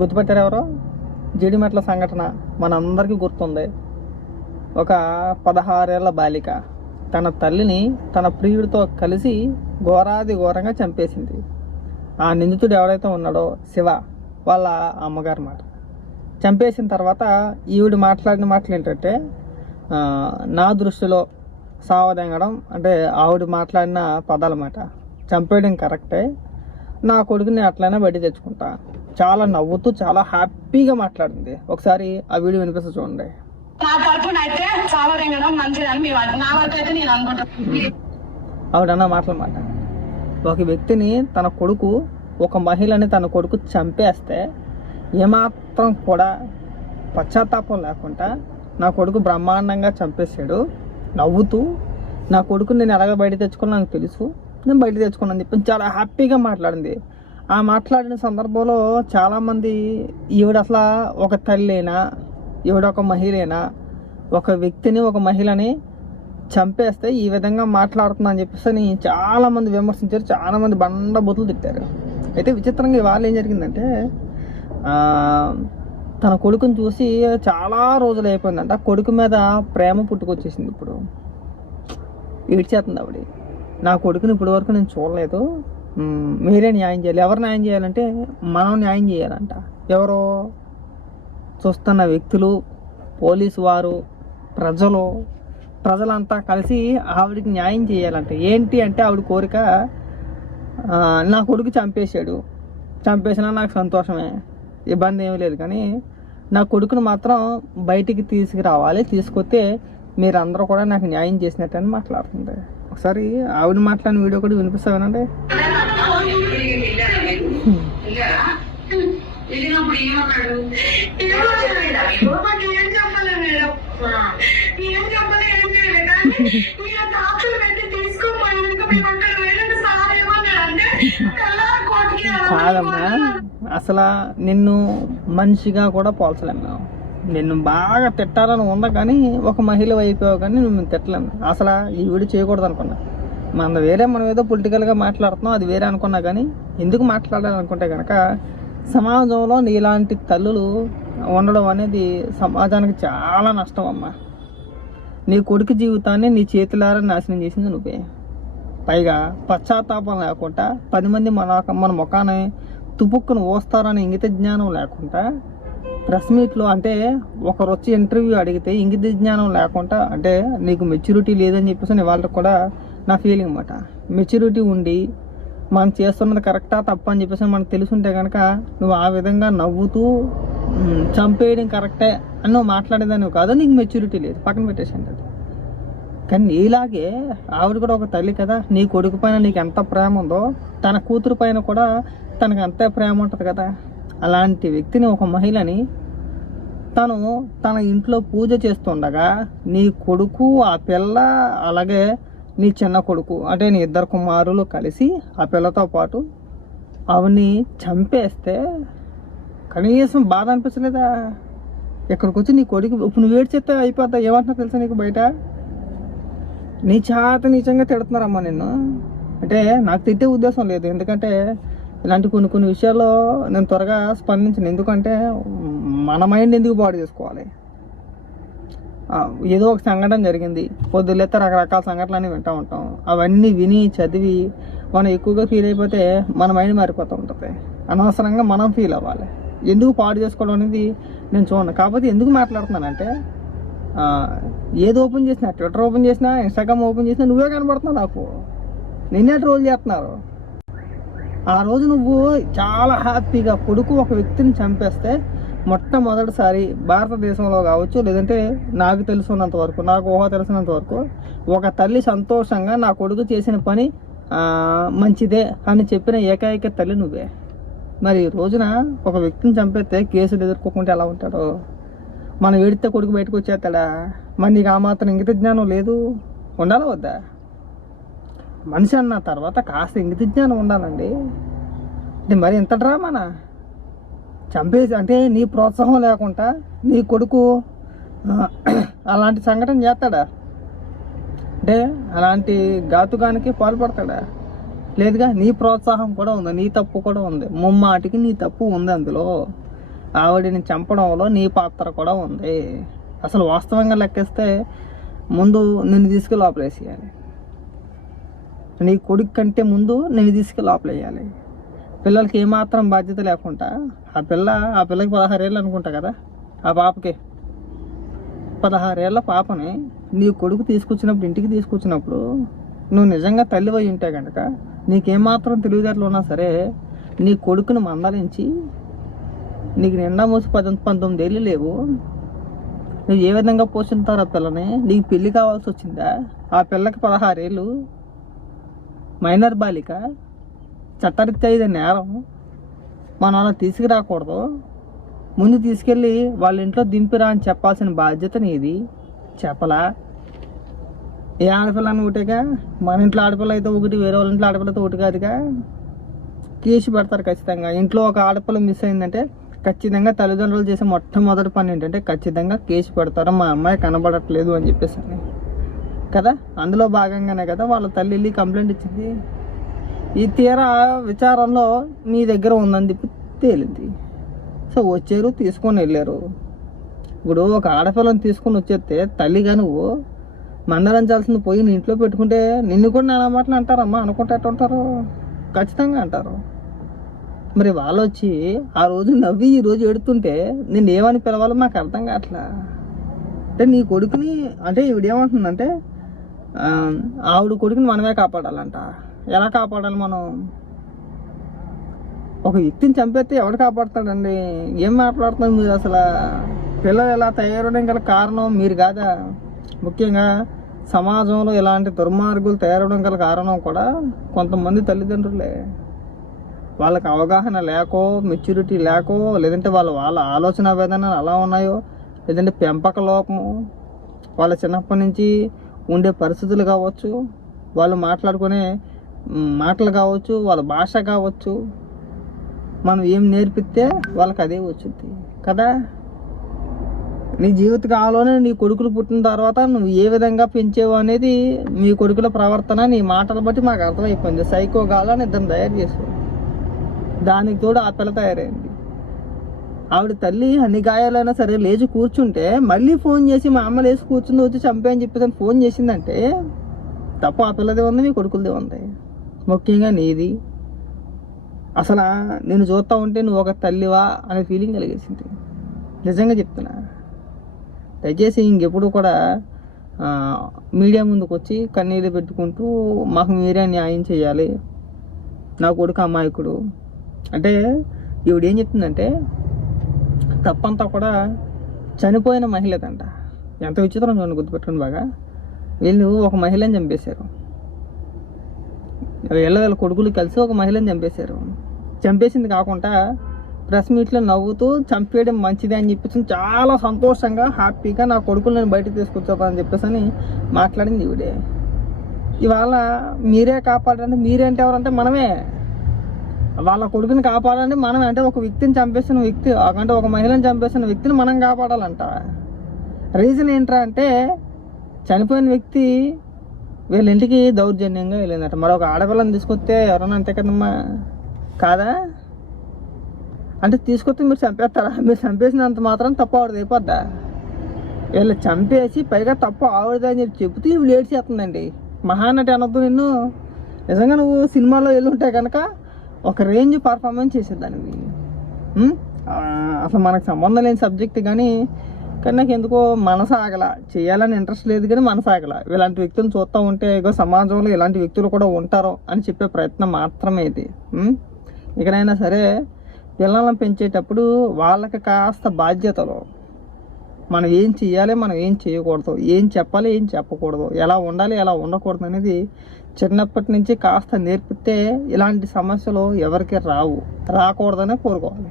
గుర్తుపెట్టారు ఎవరో? జీడిమెట్ల సంఘటన మనందరికీ గుర్తుంది. ఒక 16 ఏళ్ల బాలిక తన తల్లిని తన ప్రియుడితో కలిసి ఘోరాది ఘోరంగా చంపేసింది. ఆ నిందితుడు ఎవరైతే ఉన్నాడో శివ వాళ్ళ అమ్మగారు మాట. చంపేసిన తర్వాత ఈవిడ మాట్లాడిన మాటలు ఏంటంటే, నా దృష్టిలో సావదెంగడం అంటే ఆవిడ మాట్లాడిన పదాల మాట, చంపేయడం కరెక్టే, నా కొడుకుని అట్లనే బయట తెచ్చుకుంటా. చాలా నవ్వుతూ చాలా హ్యాపీగా మాట్లాడింది. ఒకసారి ఆ వీడియో వినిపిస్తూ చూడండి. ఆవిడన్న మాటల మాట, ఒక వ్యక్తిని తన కొడుకు, ఒక మహిళని తన కొడుకు చంపేస్తే ఏమాత్రం కూడా పశ్చాత్తాపం లేకుండా నా కొడుకు బ్రహ్మాండంగా చంపేశాడు నవ్వుతూ, నా కొడుకుని నేను ఎలాగ బయట తెచ్చుకున్నా నాకు తెలుసు, నేను బయట తెచ్చుకున్నాను చెప్పి చాలా హ్యాపీగా మాట్లాడింది. ఆ మాట్లాడిన సందర్భంలో చాలామంది ఈవిడ అసలు ఒక తల్లేనా, ఈవిడ ఒక మహిళేనా, ఒక వ్యక్తిని ఒక మహిళని చంపేస్తే ఈ విధంగా మాట్లాడుతున్నా అని చెప్పేసి చాలామంది విమర్శించారు, చాలామంది బండ బూతులు తిట్టారు. అయితే విచిత్రంగా ఇవాళ ఏం జరిగిందంటే, తన కొడుకుని చూసి చాలా రోజులు అయిపోయిందంట, కొడుకు మీద ప్రేమ పుట్టుకొచ్చేసింది. ఇప్పుడు ఏడ్చేస్తుంది ఆవిడ, నా కొడుకుని ఇప్పటి వరకు నేను చూడలేదు, మీరే న్యాయం చేయాలి. ఎవరు న్యాయం చేయాలంటే మనం న్యాయం చేయాలంట. ఎవరో చూస్తున్న వ్యక్తులు, పోలీసు వారు, ప్రజలంతా కలిసి ఆవిడకి న్యాయం చేయాలంట. ఏంటి అంటే ఆవిడ కోరిక, నా కొడుకు చంపేసినా నాకు సంతోషమే, ఇబ్బంది ఏమీ లేదు, కానీ నా కొడుకును మాత్రం బయటికి తీసుకురావాలి, తీసుకొస్తే మీరందరూ కూడా నాకు న్యాయం చేసినట్టు అని మాట్లాడుతుంది. ఒకసారి ఆవిడ మాట్లాడిన వీడియో కూడా వినిపిస్తావేనండి. కాదమ్మా, అసలు నిన్ను మనిషిగా కూడా పోల్చలేము. నిన్ను బాగా తిట్టాలని ఉందా, కానీ ఒక మహిళ అయిపోయావు, కానీ నువ్వు తిట్టలేము. అసలు ఈ వీడియో చేయకూడదు అనుకున్నా. మనం ఏదో పొలిటికల్గా మాట్లాడుతున్నాం, అది వేరే అనుకున్నా, కానీ ఎందుకు మాట్లాడాలనుకుంటే కనుక సమాజంలో నీలాంటి తల్లులు ఉండడం అనేది సమాజానికి చాలా నష్టం అమ్మా. నీ కొడుకు జీవితాన్ని నీ చేతులారా నాశనం చేసింది నువ్వే. పైగా పశ్చాత్తాపం లేకుండా 10 మంది మన ముఖాన్ని తుపుక్కును ఓస్తారని ఇంగిత జ్ఞానం లేకుండా ప్రెస్ మీట్లో, అంటే ఒకరు వచ్చి ఇంటర్వ్యూ అడిగితే ఇంగిత జ్ఞానం లేకుండా, అంటే నీకు మెచ్యూరిటీ లేదని చెప్పేసి వాళ్ళకి కూడా నా ఫీలింగ్ అన్నమాట. మెచ్యూరిటీ ఉండి మనం చేస్తున్నది కరెక్టా తప్ప అని చెప్పేసి మనకు తెలుసుంటే కనుక నువ్వు ఆ విధంగా నవ్వుతూ చంపేయడం కరెక్టే అని నువ్వు మాట్లాడేదాన్ని కాదు. నీకు మెచ్యూరిటీ లేదు, పక్కన పెట్టేసాను అది. కానీ నీలాగే ఆవిడ కూడా ఒక తల్లి కదా, నీ కొడుకు పైన నీకు ఎంత ప్రేమ ఉందో తన కూతురు పైన కూడా తనకు అంతే ప్రేమ ఉంటుంది కదా. అలాంటి వ్యక్తిని, ఒక మహిళని తన ఇంట్లో పూజ చేస్తుండగా నీ కొడుకు, ఆ పిల్ల, అలాగే నీ చిన్న కొడుకు, అంటే నీ 2 కుమారులు కలిసి ఆ పిల్లతో పాటు ఆవిడ్ని చంపేస్తే కనీసం బాధ అనిపించలేదా? ఇక్కడికి వచ్చి నీ కొడుకు ఇప్పుడు నువ్వు ఏడ్చేస్తే అయిపోతా. ఏమంటున్నా తెలుసా నీకు? బయట నీచంగా తిడుతున్నారమ్మా నిన్ను. అంటే నాకు తిట్టే ఉద్దేశం లేదు, ఎందుకంటే ఇలాంటి కొన్ని విషయాల్లో నేను త్వరగా స్పందించను. ఎందుకంటే మన మైండ్ ఎందుకు పాడు చేసుకోవాలి? ఏదో ఒక సంఘటన జరిగింది, పొద్దులేస్తే రకరకాల సంఘటనలు వింటూ ఉంటాం. అవన్నీ విని చదివి మనం ఎక్కువగా ఫీల్ అయిపోతే మన మైండ్ మారిపోతూ ఉంటుంది. అనవసరంగా మనం ఫీల్ అవ్వాలి. ఎందుకు పాడు చేసుకోవడం అనేది నేను చూడను. కాకపోతే ఎందుకు మాట్లాడుతున్నానంటే, ఏది ఓపెన్ చేసినా, ట్విట్టర్ ఓపెన్ చేసినా, ఇన్స్టాగ్రామ్ ఓపెన్ చేసినా నువ్వే కనబడుతున్నావు నాకు. నిన్నే ట్రోల్ చేస్తున్నారు. ఆ రోజు నువ్వు చాలా హ్యాపీగా కొడుకు ఒక వ్యక్తిని చంపేస్తే మొట్టమొదటిసారి భారతదేశంలో కావచ్చు, లేదంటే నాకు తెలుసున్నంత వరకు, నాకు ఊహ తెలిసినంత వరకు, ఒక తల్లి సంతోషంగా నా కొడుకు చేసిన పని మంచిదే అని చెప్పిన ఏకైక తల్లి నువ్వే. మరి ఈ రోజున ఒక వ్యక్తిని చంపేస్తే కేసులు ఎదుర్కోకుండా ఎలా ఉంటాడో, మనం ఏడితే కొడుకు బయటకు వచ్చేస్తాడా? మరి నీకు ఆ మాత్రం ఇంగిత జ్ఞానం లేదు, ఉండాలా వద్దా? మనిషి అన్న తర్వాత కాస్త ఇంగిత జ్ఞానం ఉండాలండి. అంటే మరి ఎంత డ్రామానా? చంపేసి, అంటే నీ ప్రోత్సాహం లేకుండా నీ కొడుకు అలాంటి సంఘటన చేస్తాడా? అంటే అలాంటి ఘాతుకానికి పాల్పడతాడా? లేదుగా. నీ ప్రోత్సాహం కూడా ఉంది, నీ తప్పు కూడా ఉంది, ముమ్మాటికి నీ తప్పు ఉంది అందులో. ఆవిడని చంపడంలో నీ పాత్ర కూడా ఉంది. అసలు వాస్తవంగా లెక్కేస్తే ముందు నిన్ను తీసుకెళ్ళి లోపలేసేయాలి. నీ కొడుకు కంటే ముందు నిన్ను తీసుకెళ్ళి లోపలేయాలి. పిల్లలకి ఏమాత్రం బాధ్యత లేకుండా ఆ పిల్లకి 16 ఏళ్ళు అనుకుంటా కదా, ఆ పాపకి 16 ఏళ్ళ పాపని నీ కొడుకు తీసుకొచ్చినప్పుడు, ఇంటికి తీసుకొచ్చినప్పుడు నువ్వు నిజంగా తల్లి అయి ఉంటే కనుక నీకేమాత్రం తెలివితేటలు ఉన్నా సరే నీ కొడుకుని మందలించి, నీకు నిండా మోసి 19 ఏళ్ళు లేవు, నువ్వు ఏ విధంగా పోషింటారు ఆ పిల్లని? నీకు పెళ్ళి కావాల్సి వచ్చిందా? ఆ పిల్లకి 16 ఏళ్ళు, మైనర్ బాలిక, చట్టరీత్యా ఇది నేరం. మనం అలా తీసుకురాకూడదు. ముందు తీసుకెళ్ళి వాళ్ళ ఇంట్లో దింపిరా అని చెప్పాల్సిన బాధ్యత నీది. చెప్పలా? ఏ ఆడపిల్లని ఒకటిగా, మన ఇంట్లో ఆడపిల్ల అయితే ఒకటి, వేరే వాళ్ళ ఇంట్లో ఆడపిల్లతో ఒకటి కాదుగా. కేసు పెడతారు ఖచ్చితంగా. ఇంట్లో ఒక ఆడపిల్ల మిస్ అయిందంటే ఖచ్చితంగా తల్లిదండ్రులు చేసే మొట్టమొదటి పని ఏంటంటే ఖచ్చితంగా కేసు పెడతారు, మా అమ్మాయి కనబడట్లేదు అని చెప్పేసి కదా. అందులో భాగంగానే కదా వాళ్ళ తల్లి వెళ్ళి కంప్లైంట్ ఇచ్చింది. ఈ తీరా విచారంలో నీ దగ్గర ఉందని చెప్పి తేలింది. సో వచ్చారు, తీసుకొని వెళ్ళారు. ఇప్పుడు ఒక ఆడపిల్లని తీసుకొని వచ్చేస్తే తల్లిగా నువ్వు మందలించాల్సింది పోయి నీ ఇంట్లో పెట్టుకుంటే నిన్ను కూడా నానా మాటలు అంటారమ్మా. అనుకుంటే ఎట్టు ఉంటారు? ఖచ్చితంగా అంటారు. మరి వాళ్ళు వచ్చి ఆ రోజు నవ్వి ఈ రోజు ఎడుతుంటే నేను ఏమని పిలవాలో మాకు అర్థం కావట్లా. అంటే నీ కొడుకుని, అంటే ఈవిడేమంటుందంటే ఆవిడ కొడుకుని మనమే కాపాడాలంట. ఎలా కాపాడాలి మనం? ఒక వ్యక్తిని చంపేస్తే ఎవడు కాపాడుతాడండి? ఏం మాట్లాడుతున్నారు మీరు? అసలు పిల్లలు ఎలా తయారవడం గల కారణం మీరు కాదా? ముఖ్యంగా సమాజంలో ఇలాంటి దుర్మార్గులు తయారవడం గల కారణం కూడా కొంతమంది తల్లిదండ్రులే. వాళ్ళకి అవగాహన లేకో, మెచ్యూరిటీ లేకో, లేదంటే వాళ్ళ ఆలోచన విధానాలు అలా ఉన్నాయో, లేదంటే పెంపక లోపము, వాళ్ళ చిన్నప్పటి నుంచి ఉండే పరిస్థితులు కావచ్చు, వాళ్ళు మాట్లాడుకునే మాటలు కావచ్చు, వాళ్ళ భాష కావచ్చు, మనం ఏం నేర్పిస్తే వాళ్ళకి అదే వచ్చింది కదా. నీ జీవిత కాలంలోనే నీ కొడుకులు పుట్టిన తర్వాత నువ్వు ఏ విధంగా పెంచావు అనేది మీ కొడుకుల ప్రవర్తన, నీ మాటలు బట్టి మాకు అర్థమైపోయింది. సైకో గాలని ఇద్దరు తయారు చేసావు. దానికి తోడు ఆ పిల్ల తయారైంది. ఆవిడ తల్లి అన్ని గాయాలైనా సరే లేచి కూర్చుంటే మళ్ళీ ఫోన్ చేసి మా అమ్మ లేచి కూర్చుంది వచ్చి చంపేయని చెప్పేసి ఫోన్ చేసిందంటే తప్పు ఆ పిల్లదే ఉంది, మీ కొడుకులదే ఉంది, ముఖ్యంగా నీది. అసలు నేను చూస్తూ ఉంటే నువ్వు ఒక తల్లివా అనే ఫీలింగ్ కలిగేసింది. నిజంగా చెప్తున్నా. దయచేసి ఇంకెప్పుడు కూడా మీడియా ముందుకు వచ్చి కన్నీళ్ళు పెట్టుకుంటూ మాకు మీరే న్యాయం చేయాలి, నా కొడుకు అమాయకుడు అంటే ఈవిడ ఏం చెప్తుందంటే తప్పంతా కూడా చనిపోయిన మహిళదంట. ఎంత విచిత్రం చూడండి, గుర్తుపెట్టుకుని బాగా. వీళ్ళు ఒక మహిళని చంపేశారు. వీళ్ళ కొడుకులు కలిసి ఒక మహిళని చంపేశారు. చంపేసింది కాకుండా ప్రెస్ మీట్లో నవ్వుతూ చంపేయడం మంచిది అని చెప్పేసి చాలా సంతోషంగా హ్యాపీగా నా కొడుకులు నేను బయటకు తీసుకొచ్చాను చెప్పేసి అని మాట్లాడింది ఈవిడే. ఇవాళ మీరే కాపాడంటే మీరేంటి ఎవరంటే మనమే. వాళ్ళ కొడుకుని కాపాడాలంటే మనమే. అంటే ఒక వ్యక్తిని చంపేసిన వ్యక్తి, అంటే ఒక మహిళని చంపేసిన వ్యక్తిని మనం కాపాడాలంట. రీజన్ ఏంట్రా అంటే చనిపోయిన వ్యక్తి వీళ్ళ ఇంటికి దౌర్జన్యంగా వెళ్ళిందట. మరొక ఆడపిల్లని తీసుకొస్తే ఎవరన్నా అంతే కదమ్మా, కాదా? అంటే తీసుకొస్తే మీరు చంపేస్తారా? మీరు చంపేసినంత మాత్రం తప్పు ఆవిడది అయిపోద్దా? వీళ్ళు చంపేసి పైగా తప్పు ఆవిడదే అని చెప్తూ ఇవి లేట్ చేస్తుందండి. మహానటి అనొద్దు నిన్ను. నిజంగా నువ్వు సినిమాలో వెళ్ళి ఉంటే కనుక ఒక రేంజ్ పర్ఫార్మెన్స్ చేసేదాన్ని. అసలు మనకు సంబంధం లేని సబ్జెక్ట్ కానీ నాకు ఎందుకో మనసు ఆగల, చేయాలని ఇంట్రెస్ట్ లేదు కానీ మనసు ఆగల. ఇలాంటి వ్యక్తులను చూస్తూ ఉంటే ఇగో సమాజంలో ఇలాంటి వ్యక్తులు కూడా ఉంటారు అని చెప్పే ప్రయత్నం మాత్రమే ఇది. ఇకనైనా సరే పిల్లలను పెంచేటప్పుడు వాళ్ళకి కాస్త బాధ్యతలు, మనం ఏం చేయాలి, మనం ఏం చేయకూడదు, ఏం చెప్పాలి, ఏం చెప్పకూడదు, ఎలా ఉండాలి, ఎలా ఉండకూడదు అనేది చిన్నప్పటి నుంచి కాస్త నేర్పితే ఇలాంటి సమస్యలు ఎవరికి రావు, రాకూడదనే కోరుకోవాలి.